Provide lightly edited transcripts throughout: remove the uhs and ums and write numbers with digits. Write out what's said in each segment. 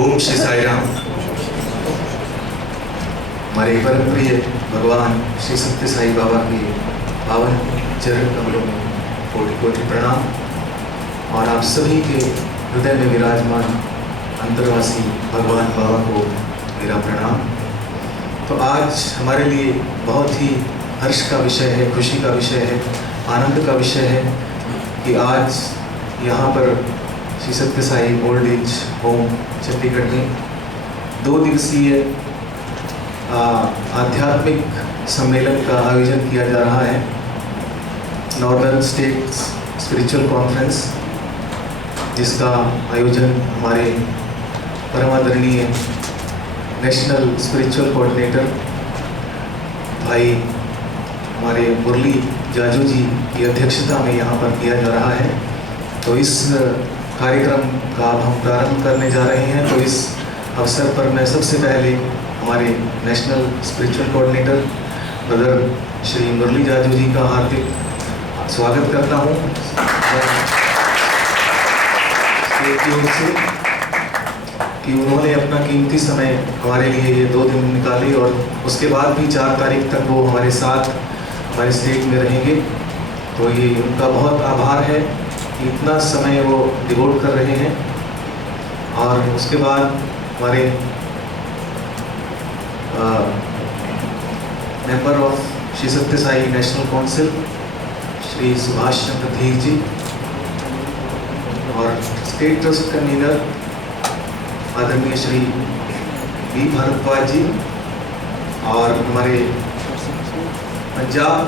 ओम श्री साई राम। हमारे परम प्रिय भगवान श्री सत्य साई बाबा के पावन चरण कमलों में कोटि कोटि प्रणाम और आप सभी के हृदय में विराजमान अंतर्वासी भगवान बाबा को मेरा प्रणाम। तो आज हमारे लिए बहुत ही हर्ष का विषय है, खुशी का विषय है, आनंद का विषय है कि आज यहाँ पर श्री सत्य Sai old age home Chandigarh में 2 दिवसीय आध्यात्मिक सम्मेलन का आयोजन किया जा रहा है। नॉर्दर्न स्टेट्स स्पिरिचुअल कॉन्फ्रेंस, जिसका आयोजन हमारे परम आदरणीय नेशनल स्पिरिचुअल कोऑर्डिनेटर भाई हमारे मुरली जाजू जी की अध्यक्षता में यहाँ पर किया जा रहा है। तो इस कार्यक्रम का अब हम प्रारंभ करने जा रहे हैं। तो इस अवसर पर मैं सबसे पहले हमारे national spiritual coordinator brother Shri Murli Jaju ji का हार्दिक स्वागत करता हूँ कि उन्होंने अपना कीमती समय हमारे लिए ये 2 दिन निकाले और उसके बाद भी 4 तारीख तक वो हमारे साथ हमारे स्टेट में रहेंगे। तो ये उनका बहुत आभार है कि इतना समय वो डिवोट कर रहे हैं। और उसके बाद हमारे मेंबर ऑफ श्री सत्य साई नेशनल काउंसिल श्री सुभाष चंद्र धीर जी और स्टेट ट्रस्ट कन्वीनर आदरणीय श्री बी भारद्वाज जी और हमारे पंजाब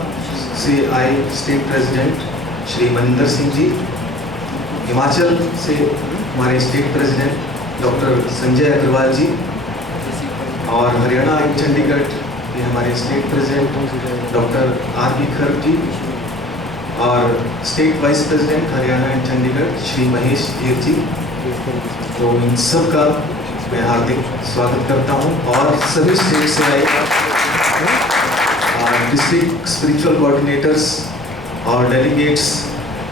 से आए स्टेट प्रेसिडेंट श्री मनिंदर सिंह जी, हिमाचल से हमारे state president doctor Sanjay Agarwal ji और हरियाणा चंडीगढ़ के हमारे state president doctor R P Kharg ji और state vice president Haryana and Chandigarh Shri Mahesh Dheer ji. तो इन सब का मैं हार्दिक स्वागत करता हूं। और सभी स्टेट से आए डिस्ट्रिक्ट स्पिरिचुअल कोऑर्डिनेटर्स और डेलीगेट्स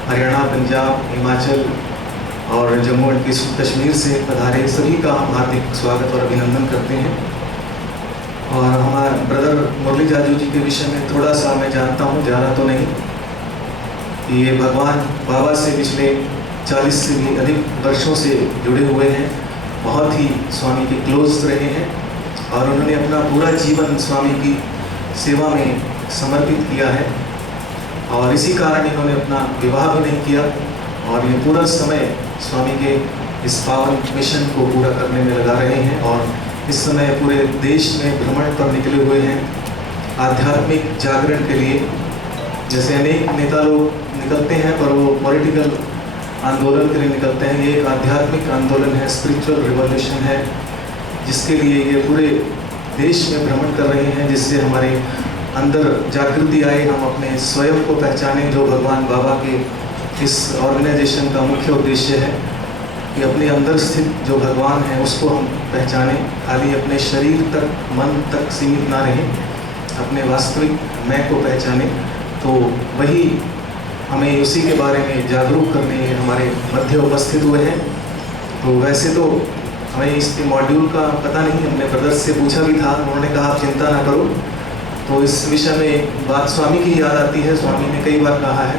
हरियाणा, पंजाब, हिमाचल और जम्मू एंड कश्मीर से पधारे सभी का हम हार्दिक स्वागत और अभिनंदन करते हैं। और हमारे ब्रदर मुरली जाजू जी के विषय में थोड़ा सा मैं जानता हूँ, ज़्यादा तो नहीं, कि ये भगवान बाबा से पिछले 40 से भी अधिक वर्षों से जुड़े हुए हैं, बहुत ही स्वामी के क्लोज रहे हैं और उन्होंने अपना पूरा जीवन स्वामी की सेवा में समर्पित किया है। और इसी कारण इन्होंने अपना विवाह भी नहीं किया और ये पूरा समय स्वामी के इस पावन मिशन को पूरा करने में लगा रहे हैं। और इस समय पूरे देश में भ्रमण पर निकले हुए हैं आध्यात्मिक जागरण के लिए। जैसे अनेक नेता लोग निकलते हैं पर वो पॉलिटिकल आंदोलन के लिए निकलते हैं, ये एक आध्यात्मिक आंदोलन है, स्पिरिचुअल रिवॉल्यूशन है, जिसके लिए ये पूरे देश में भ्रमण कर रहे हैं, जिससे हमारे अंदर जागृति आए, हम अपने स्वयं को पहचानें, जो भगवान बाबा के इस ऑर्गेनाइजेशन का मुख्य उद्देश्य है कि अपने अंदर स्थित जो भगवान है उसको हम पहचानें, खाली अपने शरीर तक, मन तक सीमित ना रहें, अपने वास्तविक मैं को पहचानें। तो वही हमें उसी के बारे में जागरूक करने हमारे मध्य उपस्थित हुए हैं। तो वैसे तो हमें इसके मॉड्यूल का पता नहीं, हमने ब्रदर्स से पूछा भी था, उन्होंने कहा आप चिंता ना करो। तो इस विषय में बात स्वामी की याद आती है। स्वामी ने कई बार कहा है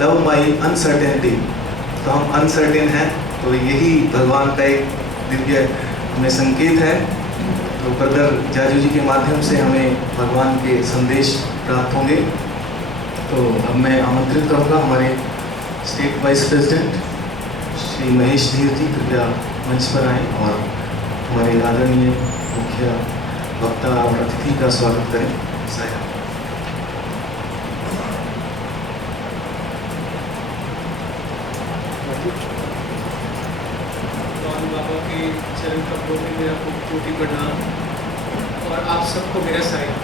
लव माई अनसर्टेनिटी, तो हम अनसर्टेन हैं, तो यही भगवान का एक दिव्य हमें संकेत है। तो ब्रदर जाजू जी के माध्यम से हमें भगवान के संदेश प्राप्त होंगे। तो अब मैं आमंत्रित करूँगा हमारे state vice president Shri Mahesh Dheer जी, कृपया मंच पर आएँ और हमारे आदरणीय मुख्य वक्ता और अतिथि का स्वागत करें। साया बाबा के चरण कमलों में मेरा कोटि प्रणाम और आप सबको मेरा साया।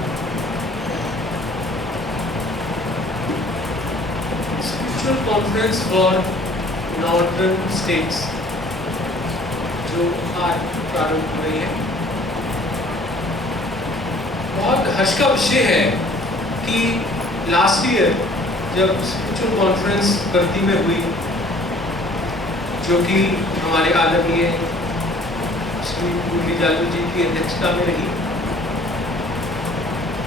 Spiritual conference for northern states जो आज प्रारंभ हो रही है, बहुत हर्ष का विषय है कि लास्ट ईयर जब स्पिरिचुअल कॉन्फ्रेंस भर्ती में हुई, जो कि हमारे आदरणीय श्री मुरली जाजू जी की अध्यक्षता में रही।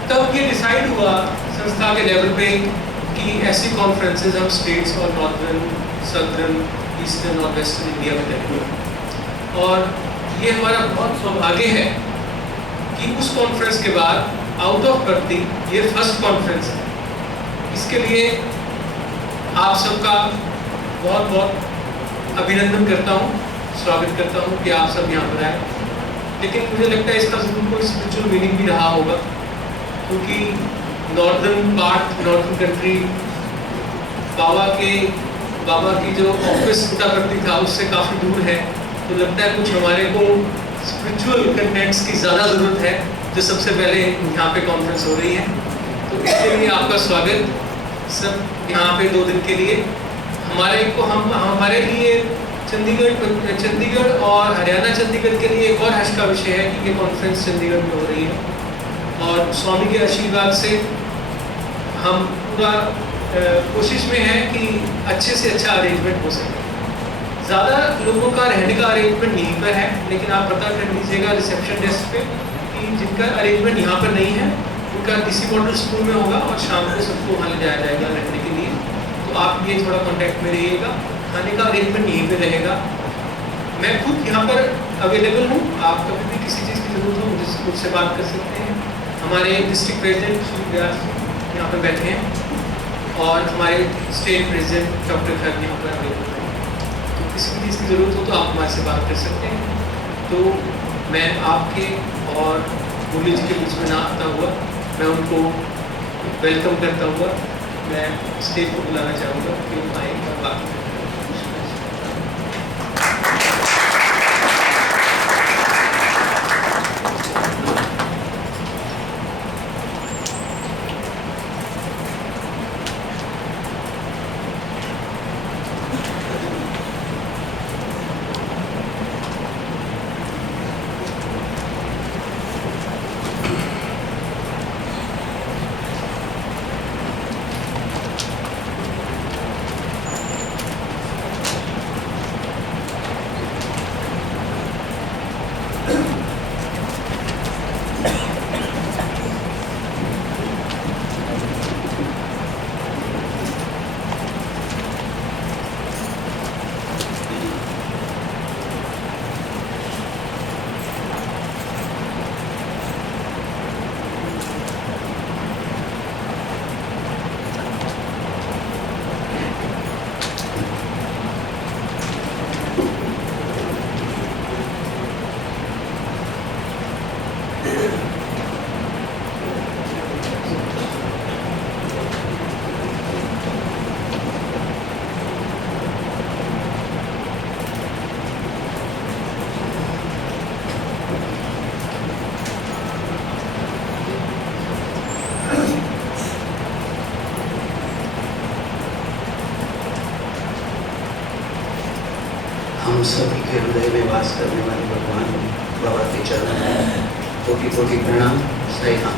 तब ये डिसाइड हुआ संस्था के लेवल पे कि ऐसी कॉन्फ्रेंसेज हम स्टेट्स और नॉर्दर्न, सदर्न, ईस्टर्न और वेस्टर्न इंडिया में करेंगे। और ये हमारा बहुत सौभाग्य है कि उस कॉन्फ्रेंस के बाद आउट ऑफ बर्ती ये फर्स्ट कॉन्फ्रेंस है। इसके लिए आप सबका बहुत बहुत अभिनंदन करता हूँ, स्वागत करता हूँ कि आप सब यहाँ पर आए। लेकिन मुझे लगता है इसका ज़रूर कोई स्पिरिचुअल मीनिंग भी रहा होगा, क्योंकि नॉर्दर्न पार्ट, नॉर्दर्न कंट्री, बाबा की जो ऑफिस पुट्टापर्थी था उससे काफ़ी दूर है। तो लगता है कुछ हमारे को स्पिरिचुअल कंटेंट्स की ज़्यादा ज़रूरत है, जो सबसे पहले यहाँ पे कॉन्फ्रेंस हो रही है। तो इसके लिए आपका स्वागत सब यहाँ पे 2 दिन के लिए। हमारे लिए चंडीगढ़ और हरियाणा चंडीगढ़ के लिए एक और हर्ष का विषय है कि ये कॉन्फ्रेंस चंडीगढ़ में हो रही है। और स्वामी के आशीर्वाद से हम पूरा कोशिश में है कि अच्छे से अच्छा अरेंजमेंट हो सके। ज़्यादा लोगों का रहने का अरेंजमेंट यहीं पर है, लेकिन आप पता कर लीजिएगा रिसेप्शन डेस्क पे कि जिनका अरेंजमेंट यहाँ पर नहीं है उनका किसी मॉडल स्कूल में होगा और शाम को सबको वहाँ ले जाया जाएगा रहने के लिए। तो आप ये थोड़ा कॉन्टैक्ट में रहिएगा। खाने का अरेंजमेंट यहीं पे रहेगा। मैं खुद यहाँ पर अवेलेबल हूँ, आप कभी भी किसी चीज़ की ज़रूरत हो मुझसे बात कर सकते हैं। हमारे डिस्ट्रिक्ट प्रेसिडेंट श्री व्यास यहाँ पर बैठे हैं और हमारे स्टेट प्रेसिडेंट डॉक्टर खर यहाँ पर अवेलेबल हैं। तो किसी भी चीज़ की ज़रूरत हो तो आप हमारे से बात कर सकते हैं। तो मैं आपके और मुरली जी के बीच में ना आता हुआ मैं उनको वेलकम करता हुआ मैं स्टेज को बुलाना चाहूँगा कि वो आए और बात करें। हम सभी के हृदय में वास करने वाले भगवान बाबा के चरण में कोटि कोटि प्रणाम। सही हाँ,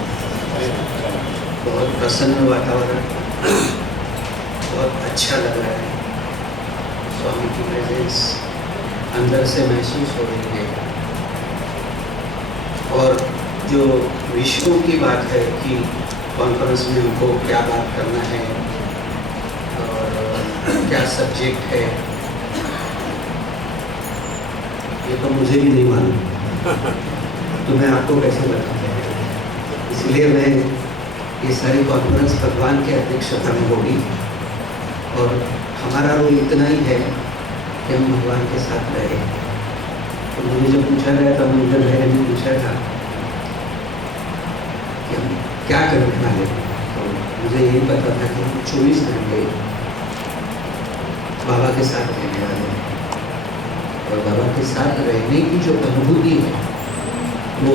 बहुत प्रसन्न वातावरण, बहुत अच्छा लग रहा है। स्वामी की प्रेजेंस अंदर से महसूस हो रही है। और जो विषयों की बात है कि कॉन्फ्रेंस में हमको क्या बात करना है और क्या सब्जेक्ट है, ये तो मुझे भी नहीं मालूम। तो मैं आपको कैसे बताऊँ? इसलिए मैं ये सारी कॉन्फ्रेंस भगवान के अध्यक्षता में होगी और हमारा रोल इतना ही है कि हम भगवान के साथ रहे। तो मुझे जब पूछा गया था, मुझे भैया ने पूछा था कि हम क्या करने वाले, तो मुझे यही पता था कि हम 24 घंटे बाबा के साथ रहने वाले हैं। और बाबा के साथ रहने की जो अनुभूति है, वो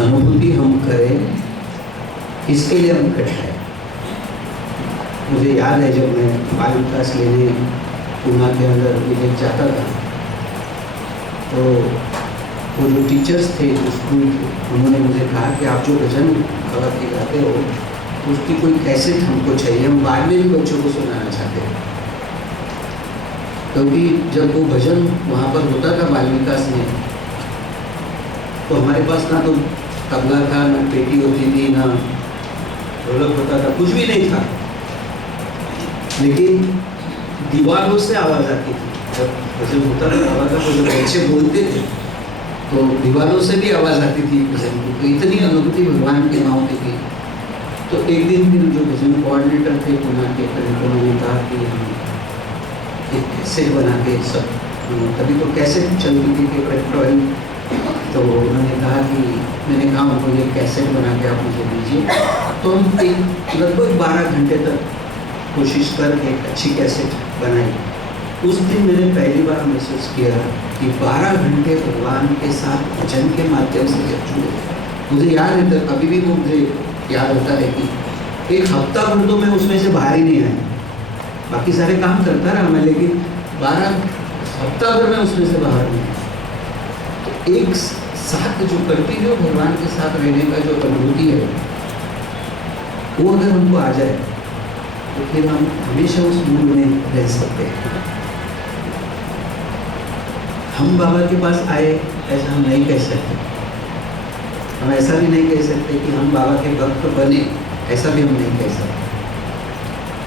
अनुभूति हम करें, इसके लिए हम इकट्ठा है। मुझे याद है जब मैं बाल विकास लेने पूना के अंदर विलेज जाता था, तो वो जो टीचर्स थे जो स्कूल के, उन्होंने मुझे कहा कि आप जो भजन बाबा के गाते हो उसकी कोई कैसेट हमको चाहिए, हम बाद में भी बच्चों को सुनाना चाहते हैं। क्योंकि जब वो भजन वहाँ पर होता था बाल विकास में, तो हमारे पास ना तो तबला था, ना पेटी होती थी, ना ढोलक होता था, कुछ भी नहीं था। लेकिन दीवारों से आवाज़ आती थी। जब भजन होता था बाबा का, तो जब बच्चे बोलते थे तो दीवारों से भी आवाज़ आती थी भजन की। तो इतनी अनुभूति भगवान के नाम की थी। तो एक दिन फिर जो भजन कोऑर्डिनेटर थे पुणे के, उन्होंने कहा कि हम एक कैसेट बना के सब, तभी तो कैसेट चलती थी कि पेट्रोल, तो उन्होंने कहा कि मैंने कहा उनको ये कैसेट बना के आप मुझे दीजिए। तो हम एक लगभग 12 घंटे तक कोशिश करके एक अच्छी कैसेट बनाई। उस दिन मैंने पहली बार महसूस किया कि 12 घंटे भगवान के साथ भजन के माध्यम से जब जुड़े। मुझे याद है, तक अभी भी वो मुझे याद होता है कि एक हफ्ता भर तो मैं उसमें से बाहर ही नहीं आया। बाकी सारे काम करता रहा मैं, लेकिन 12 हफ्ता भर मैं उसमें से बाहर नहीं आया। तो एक साथ जो कंटिन्यू भगवान के साथ रहने का जो अनुभूति है, वो अगर हमको आ जाए तो फिर हम हमेशा उस मूड में रह सकते हैं। हम बाबा के पास आए ऐसा हम नहीं कह सकते। हम ऐसा भी नहीं कह सकते कि हम बाबा के भक्त बने, ऐसा भी हम नहीं कह सकते।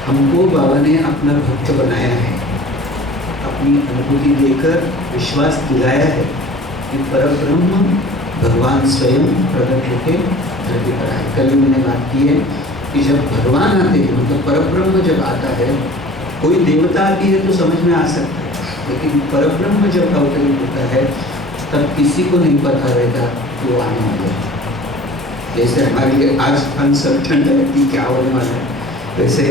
हमको बाबा ने अपना भक्त बनाया है, अपनी अनुभूति देकर विश्वास दिलाया है कि परब्रह्म भगवान स्वयं प्रकट होकर धरती पर आए। कल भी मैंने बात की है कि जब भगवान आते हैं, मतलब परब्रह्म जब आता है, कोई देवता आती है तो समझ में आ सकता है, लेकिन परब्रह्म जब अवतरित होता है तब किसी को नहीं पता रहता कि वो आने वाले हैं। जैसे हमारे लिए आज अनसर्टन है कि क्या होने वाला है, वैसे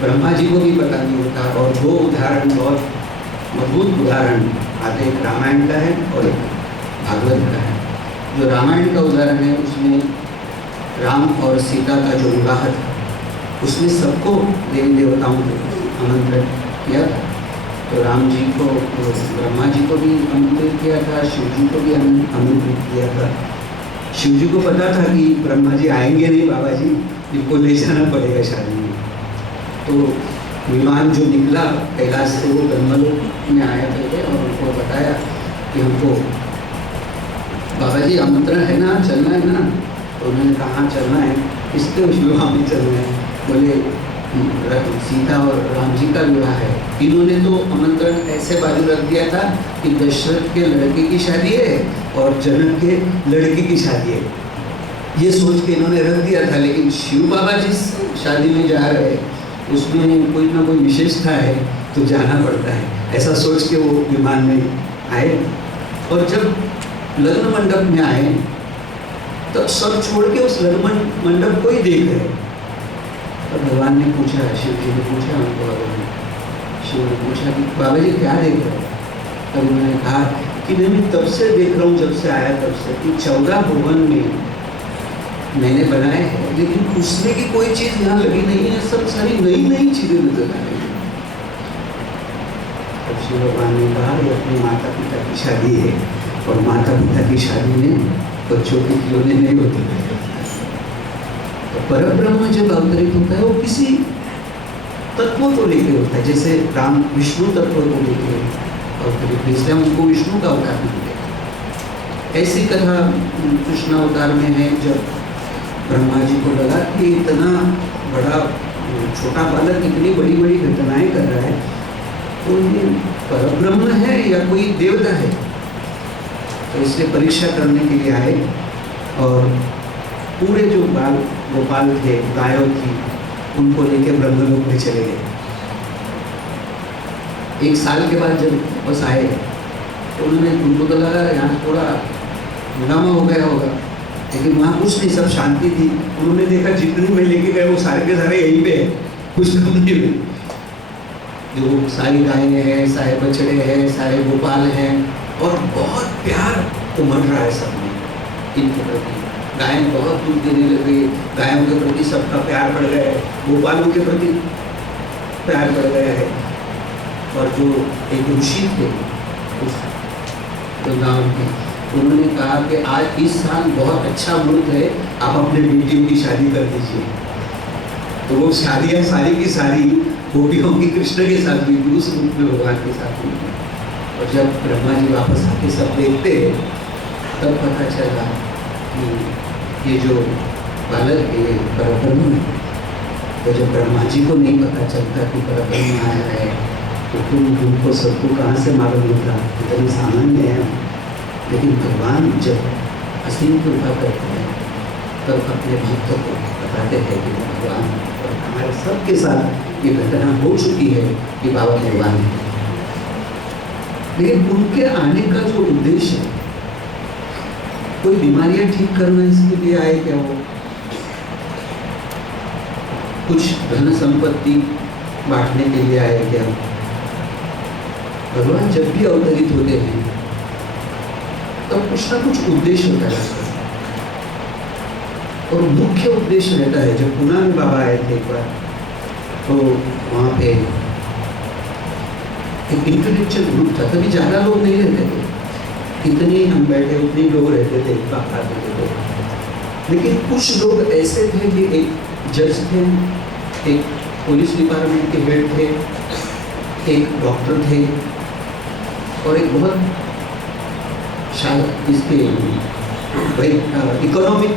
ब्रह्मा जी को भी पता नहीं होता। और दो उदाहरण, बहुत मजबूत उदाहरण आते, एक रामायण का है और एक भागवत का है। जो रामायण का उदाहरण है उसमें राम और सीता का जो विवाह था, उसमें सबको देवी देवताओं को आमंत्रण किया था। तो राम जी को, ब्रह्मा जी को भी आमंत्रित किया था, शिव जी को भी आमंत्रित किया था। शिव जी को पता था कि ब्रह्मा जी आएंगे नहीं, बाबा जी इनको ले जाना पड़ेगा शादी में। तो विमान जो निकला कैलाश से, वो ब्रह्मलोक में आया पहले और उनको बताया कि हमको बाबा जी आमंत्रण है ना, चलना है ना। तो उन्होंने कहा हाँ चलना है। किसके विवाह में चलना है? बोले सीता और राम जी का विवाह है। इन्होंने तो आमंत्रण ऐसे बाजू रख दिया था कि दशरथ के लड़के की शादी है और जनक के लड़की की शादी है, ये सोच के इन्होंने रख दिया था। लेकिन शिव बाबा जिस शादी में जा रहे हैं उसमें कोई ना कोई विशेषता है तो जाना पड़ता है, ऐसा सोच के वो विमान में आए। और जब लग्न मंडप में आए तो सब छोड़ के उस लग्न मंडप को ही देख रहे। तो भगवान ने पूछा, शिव जी ने पूछा उनको, शिव ने पूछा कि बाबा जी क्या देख रहे हो? तब उन्होंने कहा कि मैं तब से देख रहा हूँ, जब से आया तब से, कि 14 भुवन में मैंने बनाए हैं, लेकिन उसमें की कोई चीज़ यहाँ लगी नहीं है, सब सारी नई नई चीज़ें नजर आ रही हैं। तब शिव भगवान ने कहा ये अपने माता पिता की शादी है, और माता पिता की शादी में बच्चों के खिलौने नहीं होते। तो परब्रह्म जब अवतरित होता है वो किसी तत्व को लेकर होता है, जैसे राम विष्णु तत्व को लेकर अवतरित, इसलिए हम उनको विष्णु का अवतार मानते। ऐसी कथा कृष्ण अवतार में है, जब ब्रह्मा जी को लगा कि इतना बड़ा छोटा बालक इतनी बड़ी बड़ी घटनाएं कर रहा है, तो ये परब्रह्म है या कोई देवता है? तो इसलिए परीक्षा करने के लिए आए और पूरे जो बाल गोपाल थे, गायों थी, उनको लेके ब्रह्मलोक में चले गए। 1 साल के बाद जब वापस आए तो उनको तो लगा यहाँ थोड़ा हंगामा हो गया होगा, लेकिन वहाँ कुछ नहीं, सब शांति थी। उन्होंने देखा जितने में लेके गए वो सारे के सारे यहीं पे है, कुछ कम नहीं हुई। जो सारी गायें हैं, सारे बछड़े हैं, सारे गोपाल हैं, और बहुत प्यार उमड़ रहा है सब में इनके प्रति। गायें बहुत दूध देने लगे, गायों के प्रति सबका प्यार बढ़ गया है, गोपालों के प्रति प्यार बढ़ गया है। और जो एक ऋषि थे उस गाँव के, उन्होंने कहा कि आज इस साल बहुत अच्छा मुहूर्त है, आप अपने बेटियों की शादी कर दीजिए। तो वो शादियाँ सारी की सारी गोपियों की कृष्ण के साथ हुई थी, उस रूप में भगवान के साथ हुई थी। और जब ब्रह्मा जी वापस आके सब देखते हैं तब पता चला कि ये जो बालक है ये परब्रह्म है। तो जब ब्रह्मा जी को नहीं पता चलता कि परब्रह्म आया है तो तुमको सबको कहाँ से मालूम होता, इतनी सामान्य है। लेकिन भगवान जब असीम कृपा करते हैं तब अपने भक्त को बताते हैं कि भगवान और हमारे सबके साथ ये घटना हो चुकी है कि बाबा भगवान है। लेकिन उनके आने का जो उद्देश्य है, कोई बीमारियां ठीक करना इसके लिए आए क्या? वो कुछ धन संपत्ति बांटने के लिए आए क्या? भगवान जब भी अवतरित होते हैं तब कुछ ना कुछ उद्देश्य होता है और मुख्य उद्देश्य रहता है। जब पुणे में बाबा आए थे एक बार तो वहाँ पे एक इंटेलेक्चुअल ग्रुप था, तभी ज़्यादा लोग नहीं रहते थे, इतने हम बैठे उतने लोग रहते थे, बाबा रहते थे। लेकिन कुछ लोग ऐसे थे कि एक जज थे, एक पुलिस डिपार्टमेंट के हेड थे, एक डॉक्टर थे और एक बहुत शायद इसके इकोनॉमिक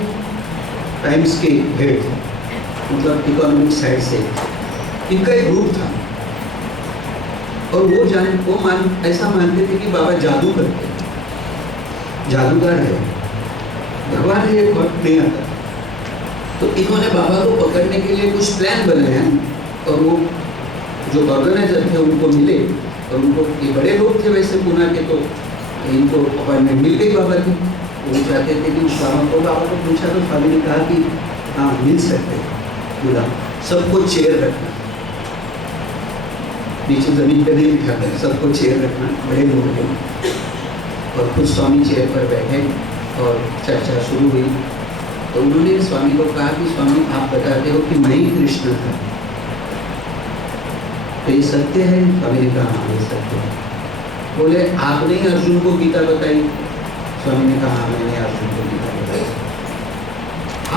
टाइम्स के हेड थे, मतलब इकोनॉमिक साइड से इनका एक ग्रुप था। और वो ऐसा मानते थे कि बाबा जादू करते हैं, जादूगर है, भगवान ये वक्त नहीं आता। तो इन्होंने बाबा को पकड़ने के लिए कुछ प्लान बनाया और वो जो ऑर्गेनाइजर थे उनको मिले और उनको, ये बड़े लोग थे वैसे पुणे के, तो इनको अपॉइंटमेंट मिल गई बाबा की। वो चाहते थे कि बाबा को पूछा तो स्वामी ने कहा कि हाँ मिल सकते हैं, बोला सबको चेयर रखना, नीचे जमीन पे नहीं बिठाना, सबको चेयर रखना, बड़े लोग हैं। और खुद स्वामी चेयर पर बैठे और चर्चा शुरू हुई। तो उन्होंने स्वामी को कहा कि स्वामी आप बताते हो कि मैं ही कृष्ण था, तो ये सत्य है? स्वामी ने कहा हाँ ये सत्य है। बोले आपने ही अर्जुन को गीता बताई? स्वामी ने कहा मैंने अर्जुन को गीता बताई।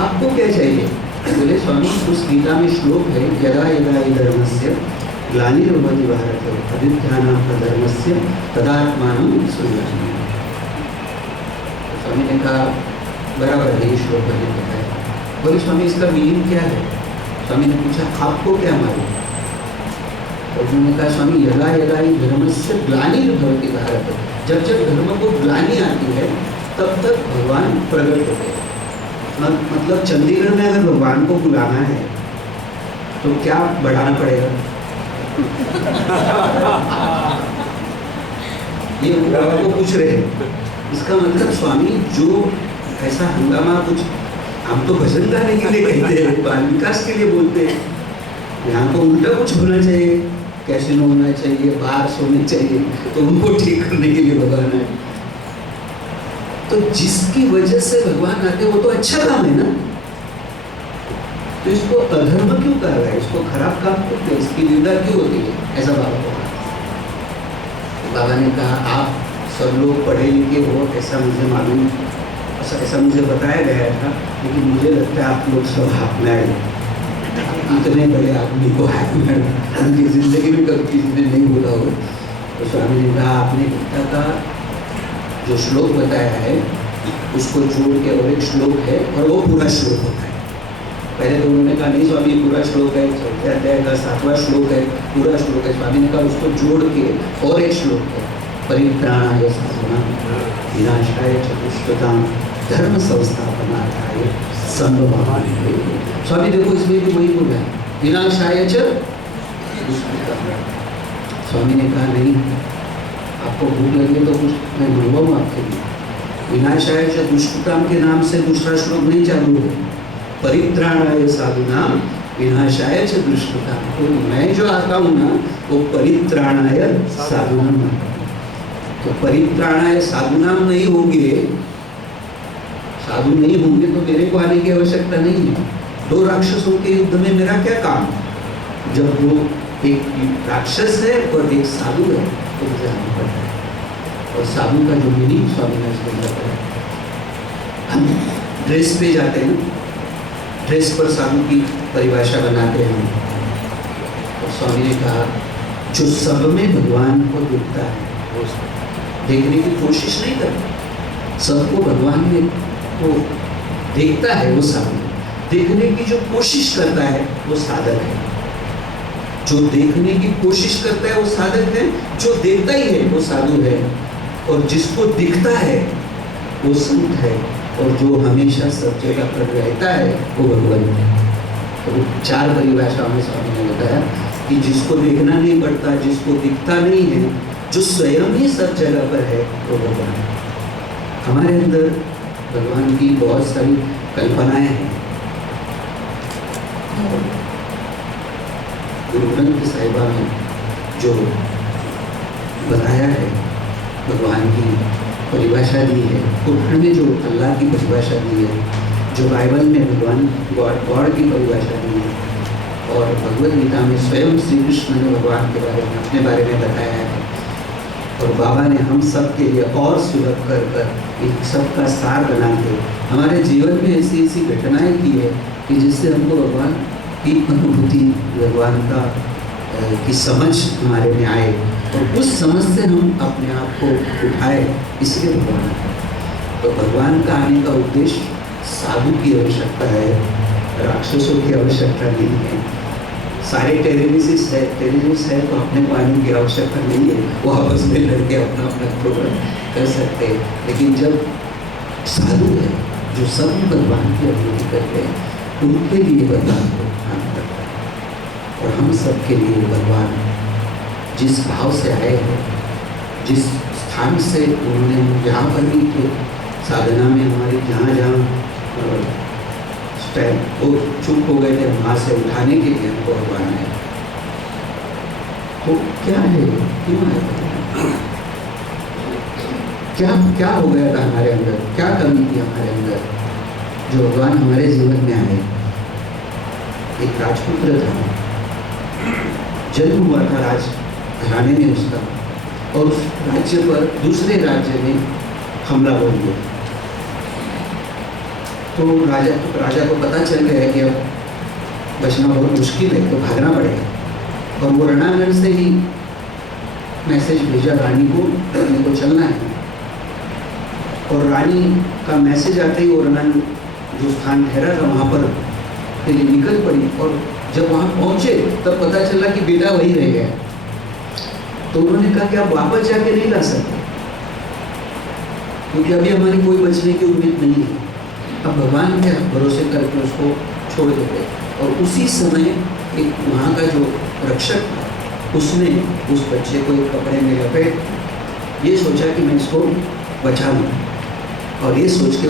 आपको क्या चाहिए? बोले स्वामी उस गीता में श्लोक है, यदा यदा हि धर्मस्य ग्लानिर्भवति भारत अभ्युत्थानम् अधर्मस्य तदात्मानं सृजामि। स्वामी ने कहा बराबर है, ये श्लोक मैंने बताया। बोले स्वामी इसका मीनिंग क्या है? स्वामी ने पूछा आपको क्या मालूम? और उन्होंने कहा स्वामी यदा यदा हि धर्मस्य ग्लानिर्भवति भारत, जब जब धर्म को ग्लानि आती है तब तक भगवान प्रकट होते हैं। मतलब चंडीगढ़ में अगर भगवान को बुलाना है तो क्या बढ़ाना पड़ेगा? ये बाबा को पूछ रहे हैं। इसका मतलब स्वामी जो ऐसा हंगामा, कुछ हम तो भजन गाने के लिए कहते हैं, बाल विकास के लिए बोलते हैं, यहाँ तो उल्टा कुछ होना चाहिए, कैसीनो होना चाहिए, बार्स होने चाहिए, तो उनको ठीक करने के लिए भगवान है। तो जिसकी वजह से भगवान आते वो तो अच्छा काम है ना, तो इसको अधर्म क्यों कर रहा है, इसको खराब काम क्यों किया, इसकी निंदा क्यों होती है? ऐसा बाबा को बाबा ने कहा आप सब लोग पढ़े लिखे हो ऐसा मुझे मालूम, ऐसा मुझे बताया गया था, लेकिन मुझे लगता है आप लोग सब हाथ में आए, इतने बड़े आदमी को हाथ में उनकी जिंदगी में कभी किसी ने नहीं बोला हो। तो स्वामी ने कहा आपने गीता का जो श्लोक बताया है उसको जोड़ के और एक श्लोक है और वो पूरा श्लोक होता है। पहले तो उन्होंने कहा नहीं स्वामी पूरा श्लोक है, चौथे अध्याय का 7वां श्लोक है, पूरा श्लोक है। स्वामी ने कहा उसको जोड़ के और एक श्लोक है, परित्राणाय साधूनां विनाशाय च दुष्कृतां धर्म संस्थापनार्थाय संभवामि। स्वामी देखो इसमें भी वही बोला है, विनाशाय च दुष्कृतां। स्वामी ने कहा नहीं, आपको भूख लगी तो कुछ मैं मंगवाऊँ आपके लिए। विनाशाय च दुष्कृतां के नाम से दूसरा श्लोक नहीं चालू है, परित्राणाय साधूनां विनाशाय च दुष्कृतां। तो मैं जो आता हूँ ना वो परित्राणाय साधूनां। तो परित्राणाय साधूनां नहीं होंगे, साधु नहीं होंगे तो मेरे को आने की आवश्यकता नहीं है। 2 राक्षसों के युद्ध में मेरा क्या काम? जब वो एक राक्षस है और एक साधु है तो मुझे आना पड़ता है। और साधु का जो मीनिंग स्वामी ने उसको बताया, हम ड्रेस पे जाते हैं, ड्रेस पर साधु की परिभाषा बनाते हैं। और स्वामी ने कहा जो सब में भगवान को दिखता है, देखने की कोशिश नहीं करता, सबको भगवान में वो देखता है वो साधु, देखने की जो कोशिश करता है वो साधक है। जो देखने की कोशिश करता है वो साधक है, जो देखता ही है वो साधु है, और जिसको दिखता है वो संत है, और जो हमेशा सब जगह पर रहता है वो भगवान है। तो 4 परिभाषाओं में स्वामी ने बताया कि जिसको देखना नहीं पड़ता, जिसको दिखता नहीं है, जो स्वयं ही सब जगह पर है वो भगवान है। हमारे अंदर भगवान की बहुत सारी कल्पनाएं हैं। गुरु ग्रंथ साहिबा में जो बताया है, भगवान की परिभाषा दी है, कुरान में जो अल्लाह की परिभाषा दी है, जो बाइबल में भगवान गॉड की परिभाषा दी है, और भगवद गीता में स्वयं श्री कृष्ण ने भगवान के बारे में अपने बारे में बताया है, और बाबा ने हम सब के लिए और सुलभ कर कर इन सब का सार बना के हमारे जीवन में ऐसी ऐसी घटनाएं की है कि जिससे हमको भगवान की अनुभूति, भगवान का की समझ हमारे में आए, और उस समझ से हम अपने आप को उठाए, इसलिए भगवान है। तो भगवान का आने का उद्देश्य साधु की आवश्यकता है, राक्षसों की आवश्यकता नहीं है। सारे टेररिस्ट है तो अपने पानी की आवश्यकता नहीं है, वो आपस में लड़के अपना अपना प्रोग्राम कर सकते हैं। लेकिन जब साधु है जो सब भगवान की अनुभूति करते हैं, उनके लिए भगवान को ध्यान करता है। और हम सब के लिए भगवान जिस भाव से आए हैं, जिस स्थान से उन्होंने जहाँ पर भी थे साधना में हमारी जहाँ जहाँ वो चुप हो गए थे, वहाँ से उठाने के लिए हमको भगवान है। तो क्या है, क्यों है, क्या हो गया था हमारे अंदर, क्या कमी थी हमारे अंदर जो भगवान हमारे जीवन में आए। एक राजपुत्र था, जन्म हुआ था राज घराने में उसका, और उस राज्य पर दूसरे राज्य में हमला बोल दिया। तो राजा को पता चल गया कि अब बचना बहुत मुश्किल है, तो भागना पड़ेगा। और वो रणांगण से ही मैसेज भेजा रानी को, अपने को चलना है। और रानी का मैसेज आते ही वो रणांगण जो स्थान ठहरा था वहाँ पर के लिए निकल पड़ी, और जब वहाँ पहुँचे तब पता चला कि बेटा वही रह गया। तो उन्होंने कहा कि आप वापस जाके नहीं ला सकते, क्योंकि अभी हमारी कोई बचने की उम्मीद नहीं है। अब भगवान के भरोसे करके उसको छोड़ देते। और उसी समय एक वहाँ का जो रक्षक था, उसने उस बच्चे को एक कपड़े में लपेट ये सोचा कि मैं इसको बचा लूँ, और ये सोच के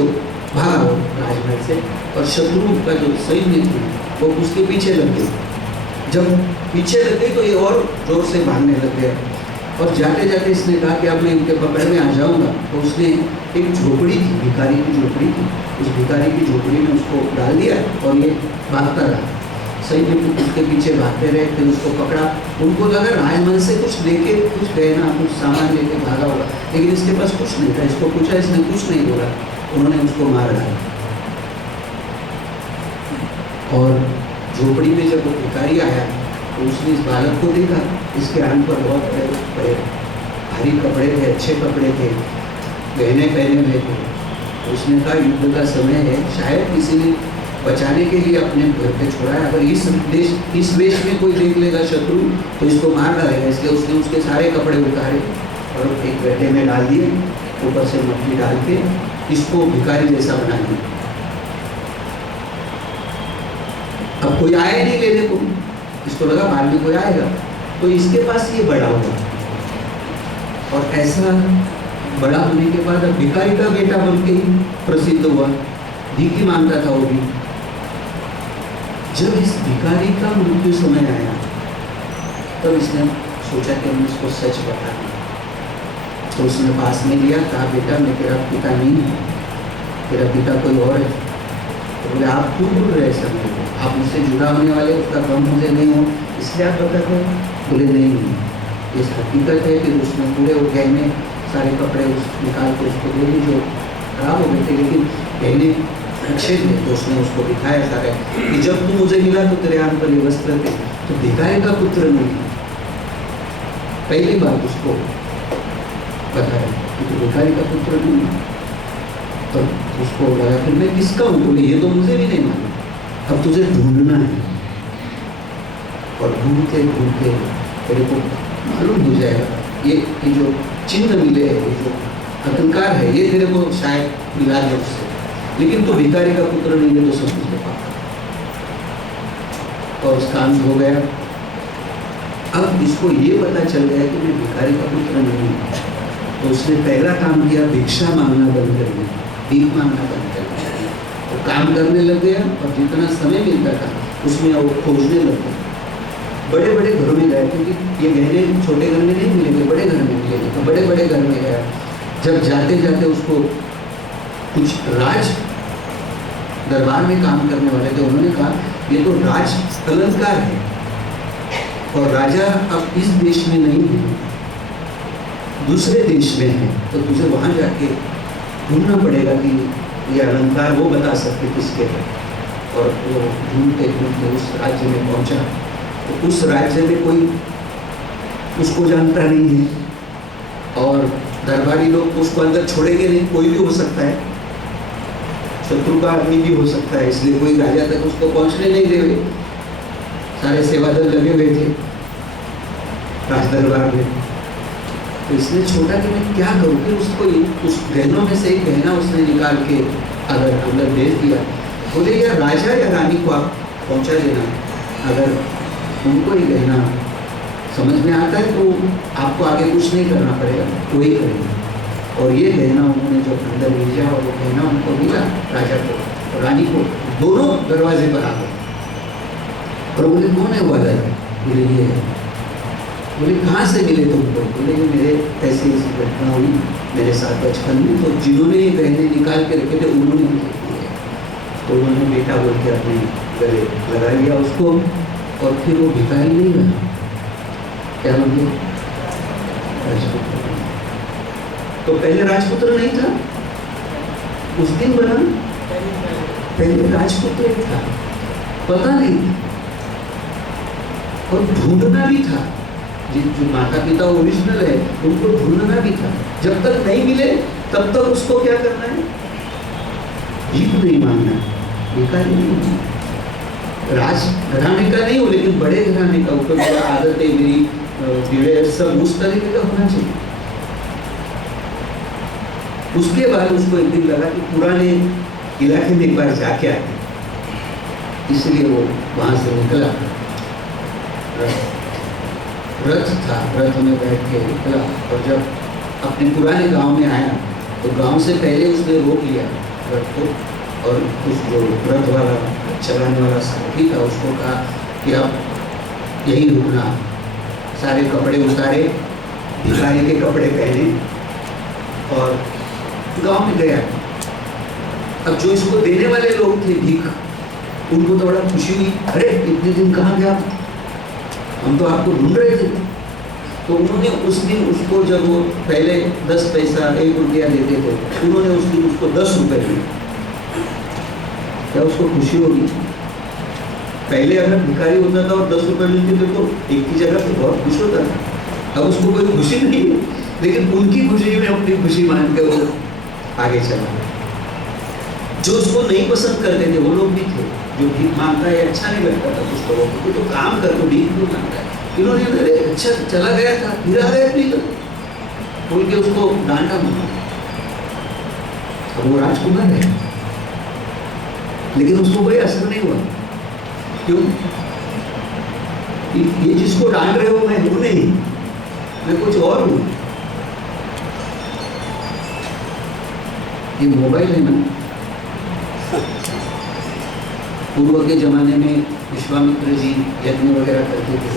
भागा वो राजमहल से। और शत्रु का जो सैन्य थी वो उसके पीछे लग गई। जब पीछे लग गई तो ये और जोर से भागने लग गया, और जाते जाते इसने कहा कि अब मैं इनके पकड़ में आ जाऊंगा। तो उसने एक झोपड़ी थी, भिखारी की झोपड़ी थी, उस भिखारी की झोपड़ी में उसको डाल दिया, और ये भागता रहा। सैन्य उसके पीछे भागते रहे, फिर उसको पकड़ा। उनको लगा राजमहल से कुछ लेके, कुछ गहना, कुछ सामान लेके भागा होगा, लेकिन इसके पास कुछ नहीं था। इसको पूछा, इसने कुछ नहीं बोला। उन्होंने उसको मार डाला। और झोपड़ी में जब वो भिखारी आया तो उसने इस बालक को देखा, इसके आंख पर बहुत बड़े भारी कपड़े थे, अच्छे कपड़े थे, गहने पहने हुए थे। उसने कहा युद्ध का समय है, शायद किसी ने बचाने के लिए अपने घर पे छोड़ा है, अगर इस वेश में कोई देख लेगा शत्रु तो इसको मार डालेगा। इसलिए उसने उसके सारे कपड़े उतारे और एक गड्ढे में डाल दिए, ऊपर से मट्टी डाल के इसको भिखारी जैसा बना दिया। अब कोई आया नहीं लेने को, इसको लगा बाद में कोई आएगा, तो इसके पास ये बड़ा हुआ। और ऐसा बड़ा होने के बाद अब भिखारी का बेटा बन के ही प्रसिद्ध हुआ, भीख मांगता था वो भी। जब इस भिखारी का मृत्यु समय आया तब इसने सोचा कि हम इसको सच बता दें। तो उसने पास में लिया, कहा बेटा मैं तेरा पिता नहीं हूँ, तेरा पिता कोई और है। तो बोले आप क्यों बोल रहे ऐसा मेरे को, आप मुझसे जुड़ा होने वाले, उसका गम मुझे नहीं हो इसलिए आप बता रहे हो। बोले नहीं, ये हकीकत है। फिर उसने पूरे वो गहने सारे कपड़े निकाल के उसको दे दी जो खराब हो गए थे, लेकिन गहने अच्छे थे। तो उसने उसको दिखाया सारे कि जब तू मुझे मिला तो तेरे आंख पर ये वस्त्र थे, तो भिखारी का पुत्र नहीं। पहली बात उसको बताया कि भिखारी का पुत्र नहीं। तो उसको लगा फिर मैं किसका हूँ, बोले ये तो मुझे भी नहीं मालूम, अब तुझे ढूंढना है। और ढूंढते ढूंढते तेरे को मालूम हो जाएगा, ये जो चिन्ह मिले हैं, ये जो अहंकार है, ये तेरे को शायद मिला है उससे, लेकिन तो भिखारी का पुत्र नहीं है तो सब कुछ पापा। और उसका अंत हो गया। अब इसको ये पता चल गया कि मैं भिखारी का पुत्र नहीं हूँ, तो उसने पहला काम किया, भिक्षा मांगना बंद कर दिया, भीख मांगना बंद कर दिया। वो काम करने लग गया और जितना समय मिलता था उसमें वो खोजने लग गया। बड़े बड़े घरों में गया, क्योंकि ये गहने छोटे घर में नहीं मिलेंगे, बड़े घर में मिलेंगे, तो बड़े बड़े घर में गया। जब जाते जाते उसको कुछ राज दरबार में काम करने वाले थे, उन्होंने कहा ये तो राज अलंकार है और राजा अब इस देश में नहीं है, दूसरे देश में है, तो तुझे वहाँ जाके ढूंढना पड़ेगा कि ये अलंकार वो बता सकते किसके है। और वो ढूंढते ढूंढते उस राज्य में पहुँचा, तो उस राज्य में कोई उसको जानता नहीं है और दरबारी लोग उसको अंदर छोड़ेंगे नहीं, कोई भी हो सकता है, शत्रु का आदमी भी हो सकता है, इसलिए कोई राजा तक उसको पहुंचने नहीं देवे। सारे सेवादल लगे हुए थे राज दरबार में, तो इसने छोटा कि मैं क्या करूँ, कि उसको उस गहनों में से एक गहना उसने निकाल के अगर अंदर भेज दिया, बोले या राजा या रानी को आप पहुंचा देना, अगर उनको ये गहना समझ में आता है तो आपको आगे कुछ नहीं करना पड़ेगा, वही करेंगे। और ये गहना उन्होंने जो अंदर भेजा और वो गहना उनको मिला, राजा को और रानी को, दोनों दरवाजे पर आ गए। और बोले कौन है वो राजा? बोले ये है। बोले कहाँ से मिले तुमको? बोले ये मेरे ऐसी ऐसी घटना हुई मेरे साथ बचपन में, तो जिन्होंने ये गहने निकाल के रखे थे उन्होंने मुझे दिए। तो उन्होंने बेटा बोल के अपने गले लगा लिया उसको, और फिर वो भिखारी नहीं रहा, क्या बन गया? राजपुत्र। तो पहले राजपुत्र नहीं था, उस दिन बना, पहले राजपुत्र था, पता नहीं था और ढूंढना भी था। जो माता पिता ओरिजिनल है उनको ढूंढना भी था, जब तक नहीं मिले तब तक उसको क्या करना है? भीख नहीं मांगना, भिखारी नहीं होना। राज घराने का नहीं हो, लेकिन बड़े घराने का, ऊपर बड़ा आदत है मेरी पीढ़े सब उस तरीके का होना चाहिए। उसके बाद उसको एक दिन लगा कि पुराने इलाके में एक बार जाके आते, इसलिए वो वहां से निकला। रथ था, रथ में बैठ के निकला और जब अपने पुराने गांव में आया तो गांव से पहले उसने रोक लिया रथ को, और उस जो रथ वाला चलाने वाला सारथी था उसको कहा कि अब यही रुकना। सारे कपड़े उतारे, भिखारी के कपड़े पहने और गांव में गया। अब जो इसको देने वाले लोग थे भीख, उनको तो बड़ा खुशी हुई, अरे इतने दिन कहाँ गया, हम तो आपको ढूंढ रहे थे। तो उन्होंने उस दिन उसको, जब वो पहले 10 पैसा 1 रुपया देते थे, उन्होंने उस दिन उसको 10 रुपये दिए। क्या उसको खुशी होगी? पहले अगर भिखारी होता था और 10 रुपये मिलते थे तो एक की जगह पे बहुत खुश होता था। अब उसको कोई खुशी नहीं है, लेकिन उनकी खुशी में अपनी खुशी मान के वो आगे चला। जो उसको नहीं पसंद करते थे वो लोग भी थे, जो भीख मांगता है अच्छा नहीं लगता था कुछ लोगों को, तो काम कर तो भीख क्यों मांगता है। इन्होंने अरे अच्छा चला गया था, फिर आ गया अपनी बोल के उसको डांटा मारा। अब वो राजकुमार है, लेकिन उसको कोई असर नहीं हुआ। क्यों? ये जिसको डांट रहे हो मैं हूं नहीं, मैं कुछ और हूं। ये मोबाइल है ना, पूर्व के जमाने में विश्वामित्र जी यज्ञ वगैरह करते थे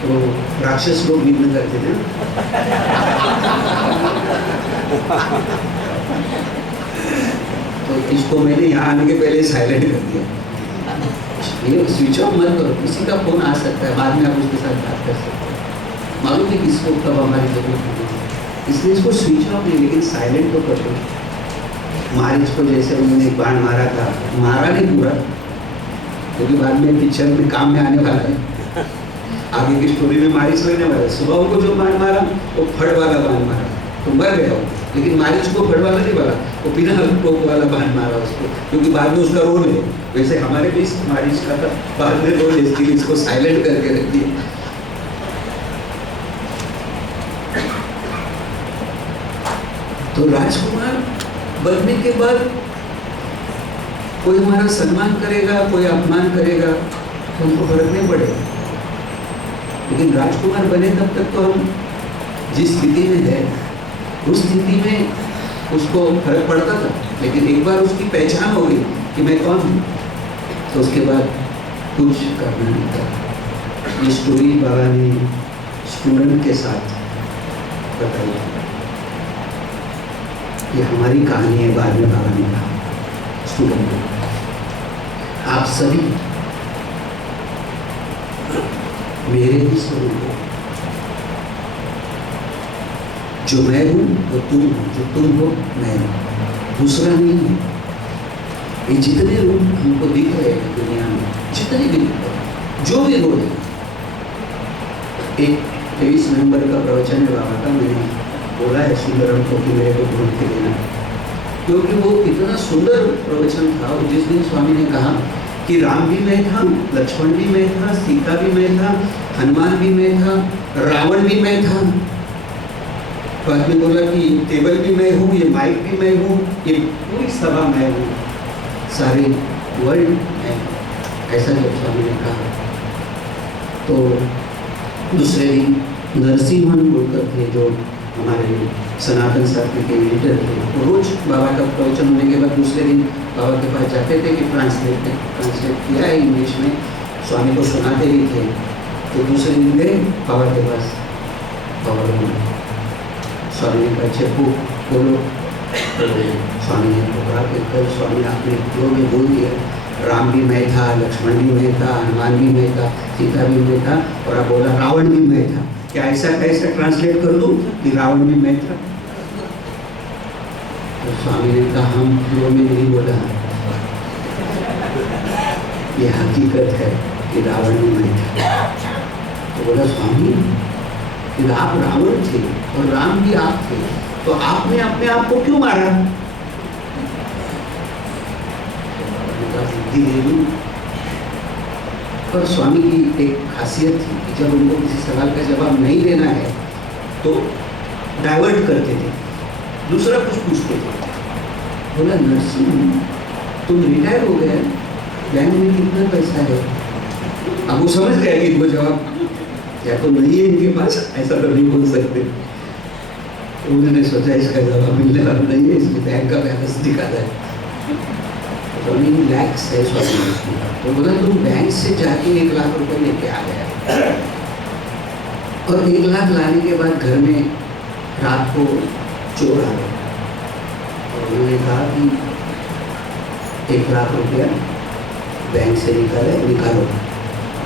तो राक्षस लोग विघ्न करते थे। तो इसको मैंने यहाँ आने के पहले साइलेंट कर दिया, ये स्विच ऑफ मत करो, किसी का फोन आ सकता है, बाद में आप उसके साथ बात कर सकते हैं, मालूम है किसको कब हमारी जरूरत होगी, इसलिए इसको स्विच ऑफ नहीं लेकिन साइलेंट तो कर दो। मारिच को जैसे उन्होंने बाण मारा था, मारा नहीं पूरा, क्योंकि बाद में पिक्चर में काम में आने वाला है, आगे की स्टोरी में मारिच लगने वाला है। सुबह को जो बाण मारा वो फड़ वाला बाण मारा तो मर गया वो, लेकिन मारिच को फड़ वाला नहीं मारा, वो बिना कोक वाला बाण मारा उसको, क्योंकि बाद में उसका रोल है। वैसे हमारे भी मारिश का था, बाद में रोल है, इसलिए इसको साइलेंट करके रख दिया। तो राजकुमार बनने के बाद कोई हमारा सम्मान करेगा, कोई अपमान करेगा, तो हमको फर्क नहीं पड़ेगा। लेकिन राजकुमार बने तब तक तो हम जिस स्थिति में है उस स्थिति में उसको फर्क पड़ता था। लेकिन एक बार उसकी पहचान हो गई कि मैं कौन हूँ, तो उसके बाद कुछ करना नहीं था। ये स्टोरी बाबा ने स्टूडेंट के साथ बताई। ये हमारी कहानी है, बाद में बाबा ने कहा स्टूडेंट को, आप सभी मेरे ही स्वरूप हो। जो मैं हूं वो तुम हो, जो तुम हो मैं हूं, दूसरा नहीं है। ये जितने रूप हमको दिख रहे हैं दुनिया में, जितने भी जो भी बोले, एक 23 नवंबर का प्रवचन है बाबा का, मैंने बोला है सुंदरम को कि मेरे को ढूंढ के देना, क्योंकि वो इतना सुंदर प्रवचन था। और जिस दिन स्वामी ने कहा कि राम भी मैं था, लक्ष्मण भी मैं था, सीता भी मैं था, हनुमान भी मैं था, रावण भी मैं था। बाद में बोला कि टेबल भी मैं हूँ, ये माइक भी मैं हूँ, ये पूरी सभा मैं हूँ, सारे वर्ल्ड मैं। ऐसा जब स्वामी ने कहा तो दूसरे दिन नरसिम्हन बोलकर थे, जो हमारे सनातन साथी के लीडर थे, वो रोज बाबा का प्रवचन होने के बाद दूसरे दिन बाबा के पास जाते थे कि ट्रांसलेट किया है इंग्लिश में, स्वामी को सुनाते भी थे। तो दूसरे दिन गए बाबा के पास, बाबा ने स्वामी ने कहा चप्पू बोलो। तो स्वामी ने बोला कि कल स्वामी आपने जो भी बोल दिया, राम भी मैं था, लक्ष्मण भी मैं था, हनुमान भी मैं था, सीता भी मैं था, और आप बोला रावण भी मैं था। क्या ऐसा कैसे ट्रांसलेट कर दूं कि रावण भी मैं था? तो स्वामी ने कहा हम फ्लो में नहीं बोला, ये हकीकत है कि रावण भी मैं था। तो बोला स्वामी कि आप रावण थे और राम भी आप थे, तो आपने अपने आप को क्यों मारा? पर स्वामी की एक खासियत थी कि जब उनको किसी सवाल का जवाब नहीं देना है तो डाइवर्ट करते थे, दूसरा कुछ पूछते थे। बोला नरसिंह तुम रिटायर हो गए, बैंक में कितना पैसा है? अब वो समझ गया कि इनको जवाब या तो नहीं है इनके पास, ऐसा तो नहीं बोल सकते। उन्होंने सोचा इसका जवाब मिलने वाला नहीं है, इसमें बैंक का बैलेंस निकाला है। लैक्स है स्वामी। तो बोला तुम बैंक से जाके 1 लाख रुपए लेके आ गया, और 1 लाख लाने के बाद घर में रात को चोर आ गए, और उन्होंने कहा कि 1 लाख रुपया बैंक से